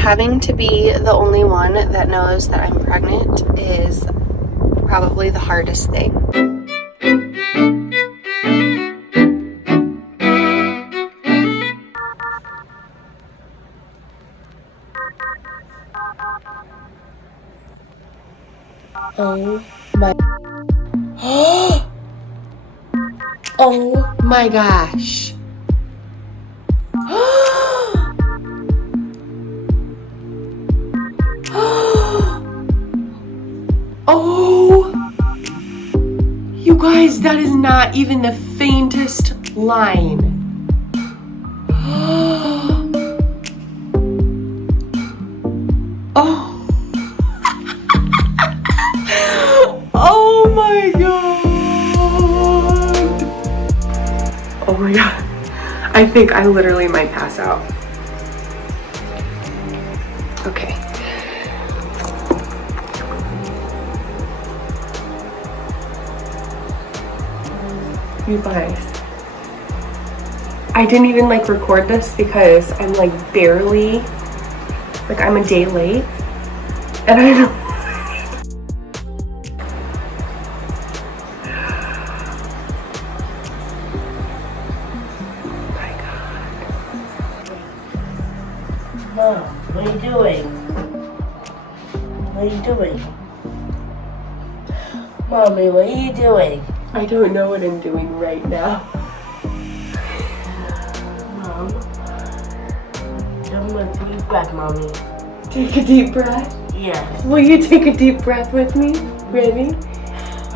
Having to be the only one that knows that I'm pregnant is probably the hardest thing. Oh my. Oh my gosh. Oh, you guys, that is not even the faintest line. Oh. Oh my god. Oh my god. I think I literally might pass out. Okay. You guys, I didn't even like record this because I'm like barely, like I'm a day late, and I know. Oh my god. Mom, what are you doing? What are you doing? Mommy, what are you doing? I don't know what I'm doing right now. Mom, come on, take a breath, Mommy. Take a deep breath. Yes. Will you take a deep breath with me? Ready?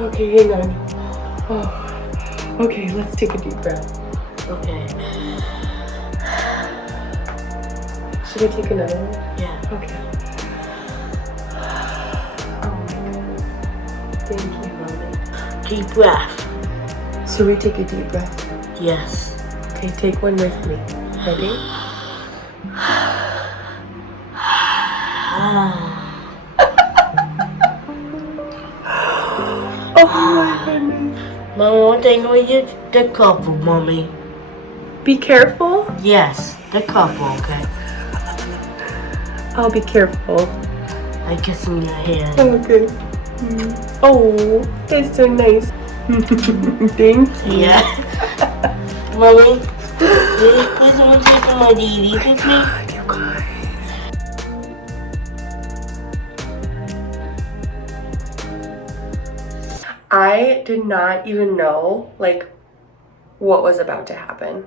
Okay, hang on. Oh. Okay, let's take a deep breath. Okay. Should I take another one? Yeah. Okay. Oh my god. Thank you, Mommy. Deep breath. So we take a deep breath. Yes. Okay, take one with me. Ready? Oh my goodness. Mommy, one thing with you, the couple, Mommy. Be careful. Yes, the couple, okay? I'll be careful. I kiss in your hand. Okay. Oh, that's so nice. Thank you. Yeah. Mommy, please someone take my DVDs with me? God, you guys. I did not even know, like, what was about to happen.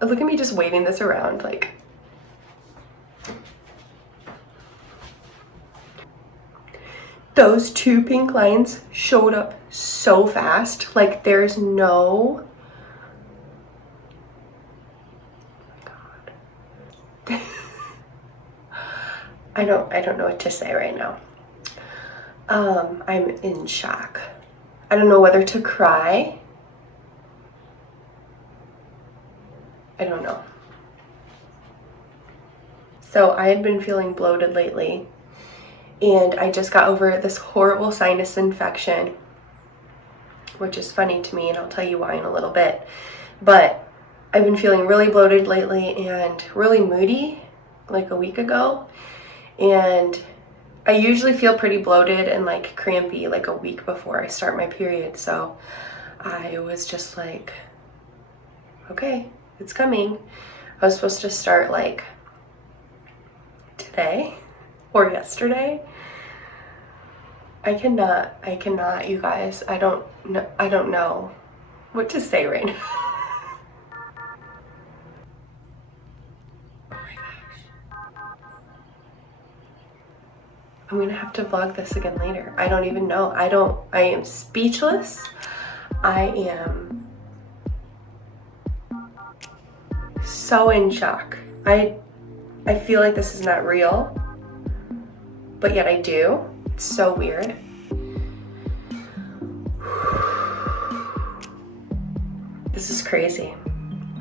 Look at me just waving this around, like. Those two pink lines showed up so fast. Like, there's no... Oh my God. I don't know what to say right now. I'm in shock. I don't know whether to cry. I don't know. So I had been feeling bloated lately, and I just got over this horrible sinus infection, which is funny to me, and I'll tell you why in a little bit. But I've been feeling really bloated lately and really moody, like a week ago. And I usually feel pretty bloated and like crampy like a week before I start my period. So I was just like, okay, it's coming. I was supposed to start like today or yesterday. I cannot, you guys. I don't know what to say right now. Oh my gosh. I'm gonna have to vlog this again later. I don't even know. I am speechless. I am so in shock. I feel like this is not real, but yet I do. It's so weird. This is crazy.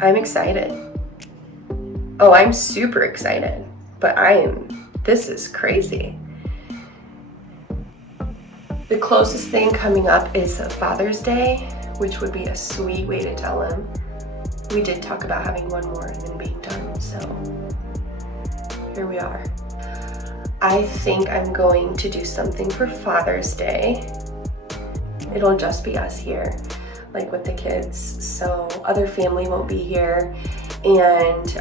I'm excited. Oh, I'm super excited, but this is crazy. The closest thing coming up is Father's Day, which would be a sweet way to tell him. We did talk about having one more and then being done, so here we are. I think I'm going to do something for Father's Day. It'll just be us here, like with the kids, so other family won't be here, and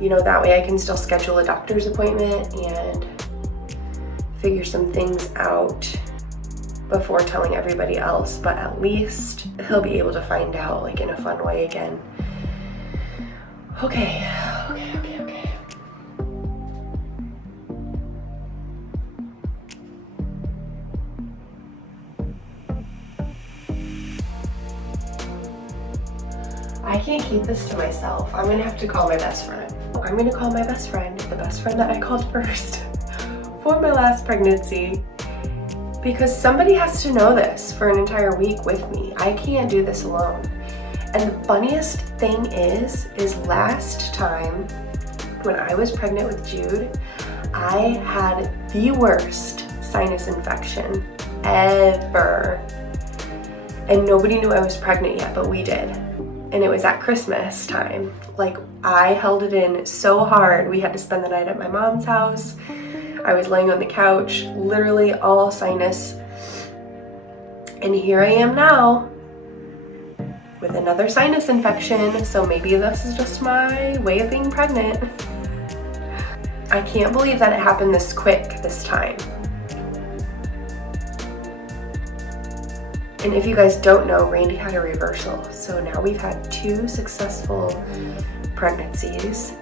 you know, that way I can still schedule a doctor's appointment and figure some things out before telling everybody else, but at least he'll be able to find out, like, in a fun way again. Okay. I can't keep this to myself. I'm gonna have to call my best friend. I'm gonna call my best friend, the best friend that I called first for my last pregnancy, because somebody has to know this for an entire week with me. I can't do this alone. And the funniest thing is last time when I was pregnant with Jude, I had the worst sinus infection ever. And nobody knew I was pregnant yet, but we did. And it was at Christmas time. Like, I held it in so hard. We had to spend the night at my mom's house. I was laying on the couch, literally all sinus. And here I am now with another sinus infection. So maybe this is just my way of being pregnant. I can't believe that it happened this quick this time. And if you guys don't know, Randy had a reversal. So now we've had 2 successful pregnancies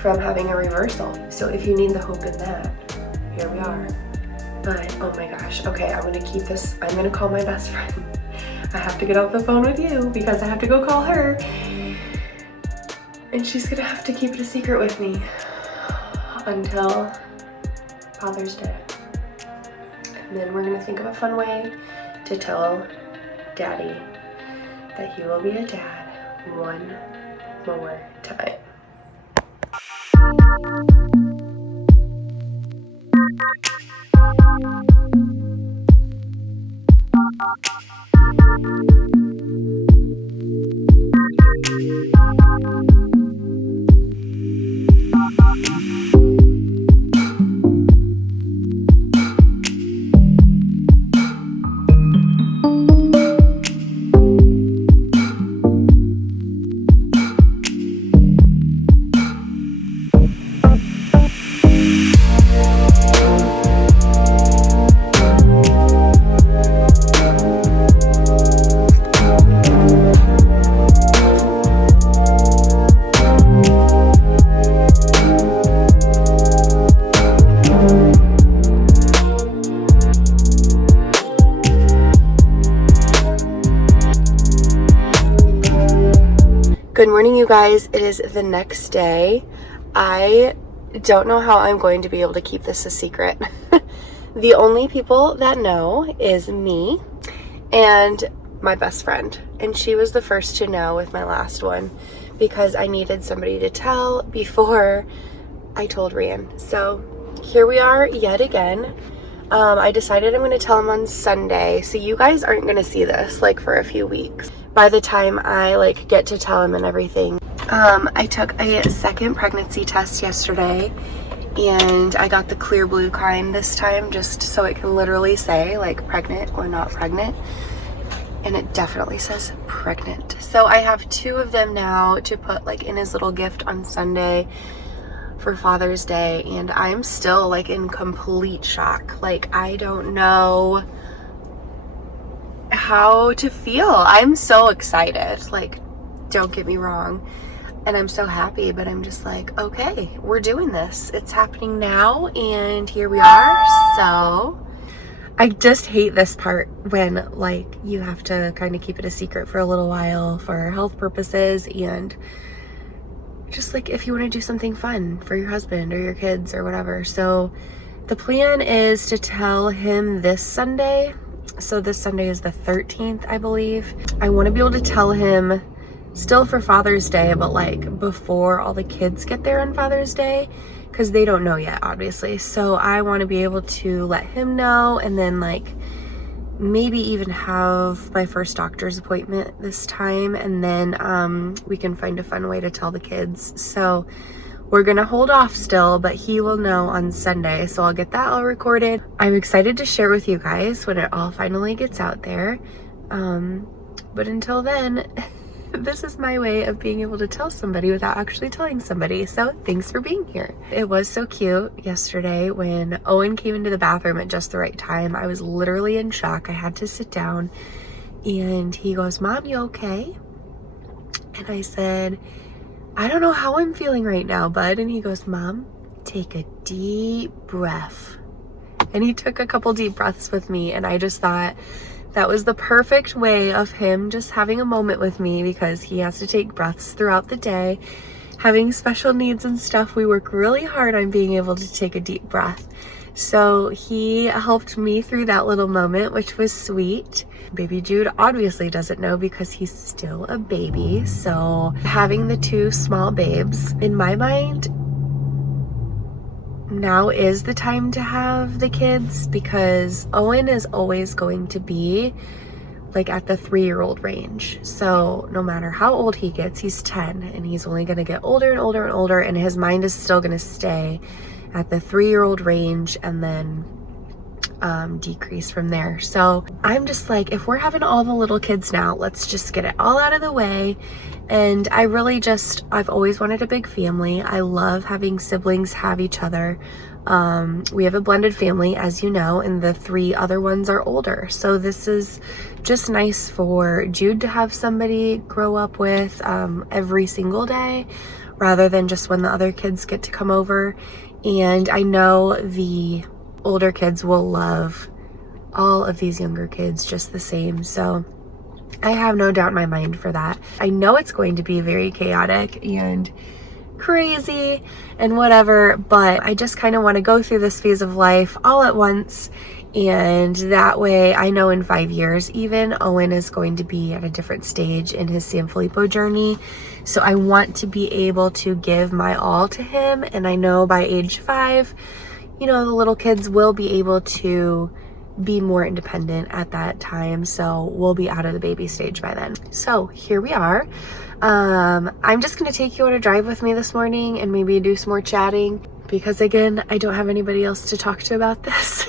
from having a reversal. So if you need the hope in that, here we are. But oh my gosh, okay, I'm gonna keep this, I'm gonna call my best friend. I have to get off the phone with you because I have to go call her. And she's gonna have to keep it a secret with me until Father's Day. And then we're gonna think of a fun way to tell Daddy that he will be a dad one more time. Good morning, you guys. It is the next day. I don't know how I'm going to be able to keep this a secret. The only people that know is me and my best friend. And she was the first to know with my last one because I needed somebody to tell before I told Rian. So here we are yet again. I decided I'm going to tell him on Sunday. So you guys aren't going to see this like for a few weeks. By the time I like get to tell him and everything. I took a second pregnancy test yesterday and I got the clear blue kind this time just so it can literally say like pregnant or not pregnant. And it definitely says pregnant. So I have 2 of them now to put like in his little gift on Sunday for Father's Day, and I'm still like in complete shock. Like, I don't know how to feel. I'm so excited, like, don't get me wrong, and I'm so happy, but I'm just like, okay, we're doing this, it's happening now, and here we are. So I just hate this part when like you have to kind of keep it a secret for a little while for health purposes, and just like if you want to do something fun for your husband or your kids or whatever. So the plan is to tell him this Sunday. So this Sunday is the 13th, I believe. I want to be able to tell him still for Father's Day, but like before all the kids get there on Father's Day, because they don't know yet, obviously. So I want to be able to let him know and then like maybe even have my first doctor's appointment this time, and then we can find a fun way to tell the kids. So we're gonna hold off still, but he will know on Sunday, so I'll get that all recorded. I'm excited to share with you guys when it all finally gets out there. But until then, this is my way of being able to tell somebody without actually telling somebody. So thanks for being here. It was so cute yesterday when Owen came into the bathroom at just the right time. I was literally in shock. I had to sit down and he goes, "Mom, you okay?" And I said, "I don't know how I'm feeling right now, bud." And he goes, "Mom, take a deep breath." And he took a couple deep breaths with me, and I just thought that was the perfect way of him just having a moment with me, because he has to take breaths throughout the day. Having special needs and stuff, we work really hard on being able to take a deep breath. So he helped me through that little moment, which was sweet. Baby Jude obviously doesn't know because he's still a baby. So having the two small babes, in my mind, now is the time to have the kids, because Owen is always going to be like at the 3-year-old range. So no matter how old he gets, he's 10 and he's only going to get older and older and older, and his mind is still going to stay at the 3-year-old range and then decrease from there. So I'm just like, if we're having all the little kids now, let's just get it all out of the way. And I really I've always wanted a big family. I love having siblings have each other. We have a blended family, as you know, and the 3 other ones are older. So this is just nice for Jude to have somebody grow up with every single day, rather than just when the other kids get to come over. And I know the older kids will love all of these younger kids just the same. So I have no doubt in my mind for that. I know it's going to be very chaotic and crazy and whatever, but I just kind of want to go through this phase of life all at once. And that way I know in 5 years, even Owen is going to be at a different stage in his San Filippo journey. So I want to be able to give my all to him. And I know by age 5, you know, the little kids will be able to be more independent at that time. So we'll be out of the baby stage by then. So here we are. I'm just going to take you on a drive with me this morning and maybe do some more chatting, because again, I don't have anybody else to talk to about this.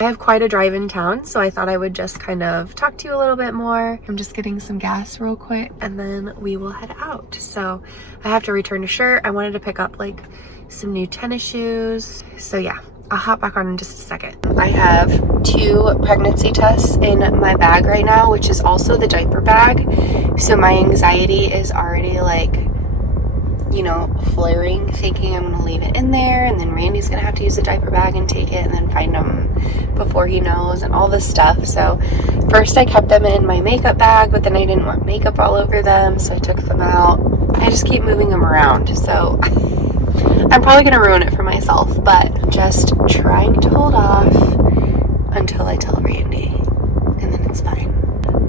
I have quite a drive in town, so I thought I would just kind of talk to you a little bit more. I'm just getting some gas real quick and then we will head out. So I have to return a shirt. I wanted to pick up like some new tennis shoes. So yeah, I'll hop back on in just a second. I have 2 pregnancy tests in my bag right now, which is also the diaper bag. So my anxiety is already like, you know, flaring, thinking I'm gonna leave it in there and then Randy's gonna have to use the diaper bag and take it and then find them before he knows and all this stuff. So first I kept them in my makeup bag, but then I didn't want makeup all over them, so I took them out. I just keep moving them around, so I'm probably gonna ruin it for myself, but just trying to hold off until I tell Randy, and then it's fine.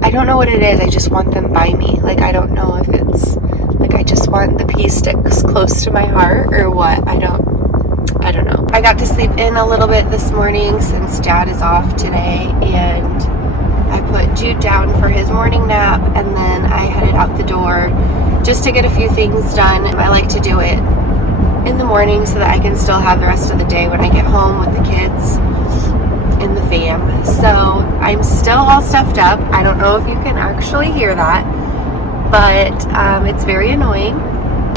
I don't know what it is, I just want them by me. Like, I don't know if it's like I just want the pee sticks close to my heart or what. I don't know. I got to sleep in a little bit this morning since Dad is off today, and I put Jude down for his morning nap, and then I headed out the door just to get a few things done. I like to do it in the morning so that I can still have the rest of the day when I get home with the kids and the fam. So I'm still all stuffed up. I don't know if you can actually hear that, but it's very annoying.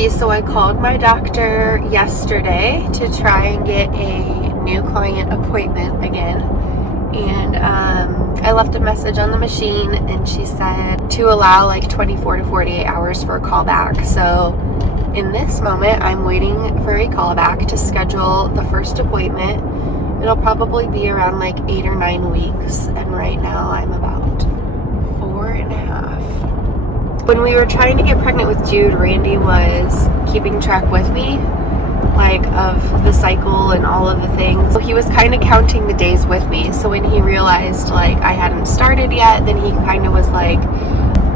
So I called my doctor yesterday to try and get a new client appointment again, and I left a message on the machine, and she said to allow like 24 to 48 hours for a call back. So in this moment, I'm waiting for a call back to schedule the first appointment. It'll probably be around like 8 or 9 weeks, and right now I'm about 4.5. When we were trying to get pregnant with Jude, Randy was keeping track with me, like of the cycle and all of the things. So he was kind of counting the days with me. So when he realized like I hadn't started yet, then he kind of was like,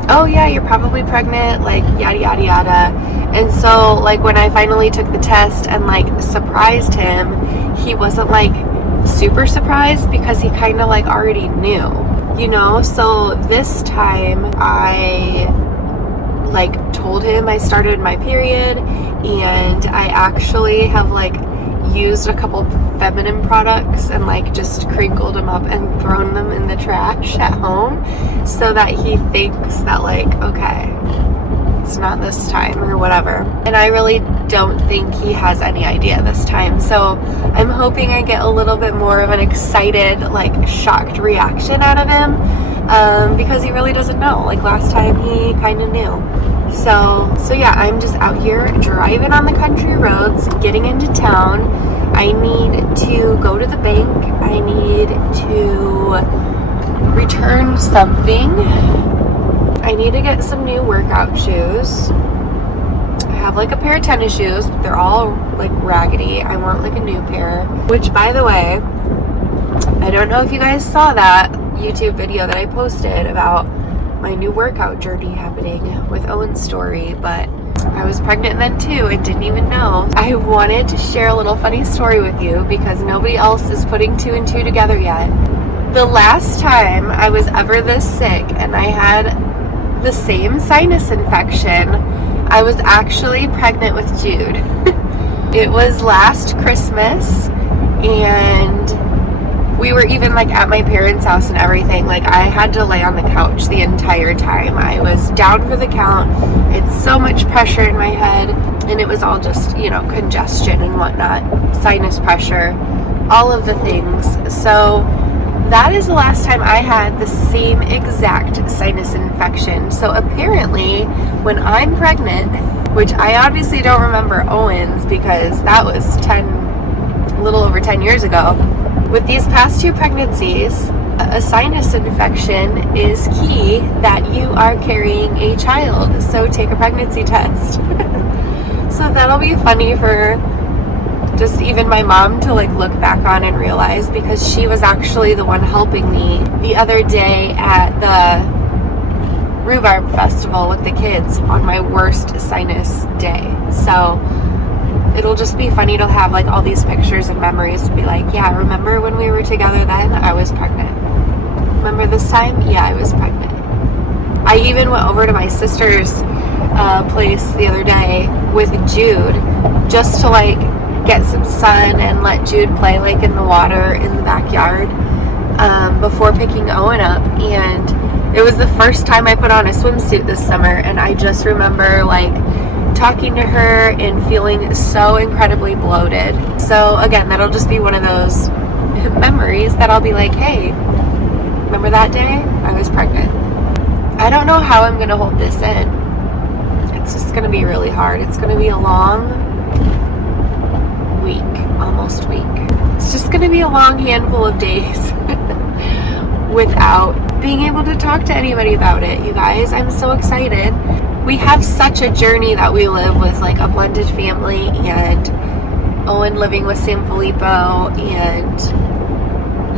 "Oh yeah, you're probably pregnant," like yada yada yada. And so like when I finally took the test and like surprised him, he wasn't like super surprised because he kind of like already knew. you know? So this time I like told him I started my period, and I actually have like used a couple feminine products and like just crinkled them up and thrown them in the trash at home so that he thinks that like, okay, it's not this time or whatever. And I really don't think he has any idea this time. So I'm hoping I get a little bit more of an excited, like shocked reaction out of him, because he really doesn't know. Like last time he kind of knew. So yeah, I'm just out here driving on the country roads, getting into town. I need to go to the bank. I need to return something. I need to get some new workout shoes. I have like a pair of tennis shoes, but they're all like raggedy. I want like a new pair. Which, by the way, I don't know if you guys saw that YouTube video that I posted about my new workout journey happening with Owen's story, but I was pregnant then too and didn't even know. I wanted to share a little funny story with you because nobody else is putting two and two together yet. The last time I was ever this sick and I had the same sinus infection, I was actually pregnant with Jude. It was last Christmas, and we were even like at my parents' house and everything. Like I had to lay on the couch the entire time. I was down for the count. It's so much pressure in my head, and it was all just, you know, congestion and whatnot, sinus pressure, all of the things. So that is the last time I had the same exact sinus infection. So apparently when I'm pregnant, which I obviously don't remember Owen's because that was a little over 10 years ago. With these past two pregnancies, a sinus infection is key that you are carrying a child. So take a pregnancy test. So that'll be funny for just even my mom to like look back on and realize, because she was actually the one helping me the other day at the Rhubarb Festival with the kids on my worst sinus day. So it'll just be funny to have like all these pictures and memories to be like, yeah, remember when we were together then? I was pregnant. Remember this time? Yeah, I was pregnant. I even went over to my sister's place the other day with Jude just to like get some sun and let Jude play like in the water in the backyard before picking Owen up. And it was the first time I put on a swimsuit this summer, and I just remember like talking to her and feeling so incredibly bloated. So again, that'll just be one of those memories that I'll be like, hey, remember that day? I was pregnant. I don't know how I'm gonna hold this in. It's just gonna be really hard. It's gonna be a long almost week. It's just gonna be a long handful of days without being able to talk to anybody about it, you guys. I'm so excited. We have such a journey that we live with like a blended family, and Owen living with San Filippo, and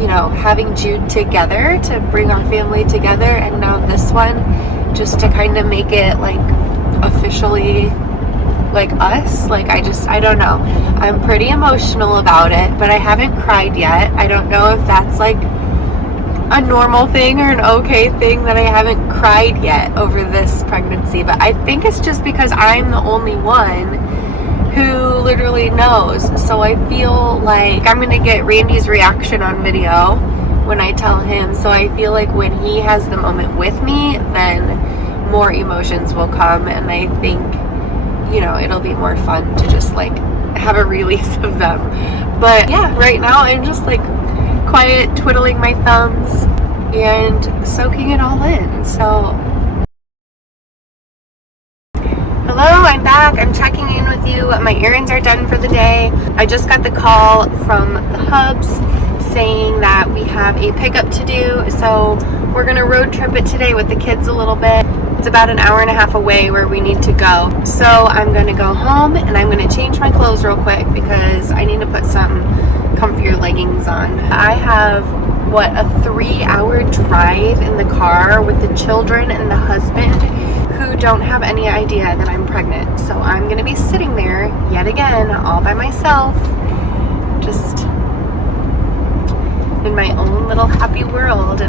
you know, having Jude together to bring our family together, and now this one just to kind of make it like officially like us. Like I don't know. I'm pretty emotional about it, but I haven't cried yet. I don't know if that's like a normal thing or an okay thing that I haven't cried yet over this pregnancy, but I think it's just because I'm the only one who literally knows. So I feel like I'm gonna get Randy's reaction on video when I tell him. So I feel like when he has the moment with me, then more emotions will come, and I think, you know, it'll be more fun to just like have a release of them. But yeah, right now I'm just like quiet, twiddling my thumbs and soaking it all in. So hello, I'm back. I'm checking in with you. My errands are done for the day. I just got the call from the Hubs saying that we have a pickup to do, so we're gonna road trip it today with the kids a little bit. It's about an hour and a half away where we need to go. So I'm gonna go home and I'm gonna change my clothes real quick because I need to put some comfier leggings on. I have, what, a 3-hour drive in the car with the children and the husband who don't have any idea that I'm pregnant. So I'm gonna be sitting there yet again all by myself, just in my own little happy world.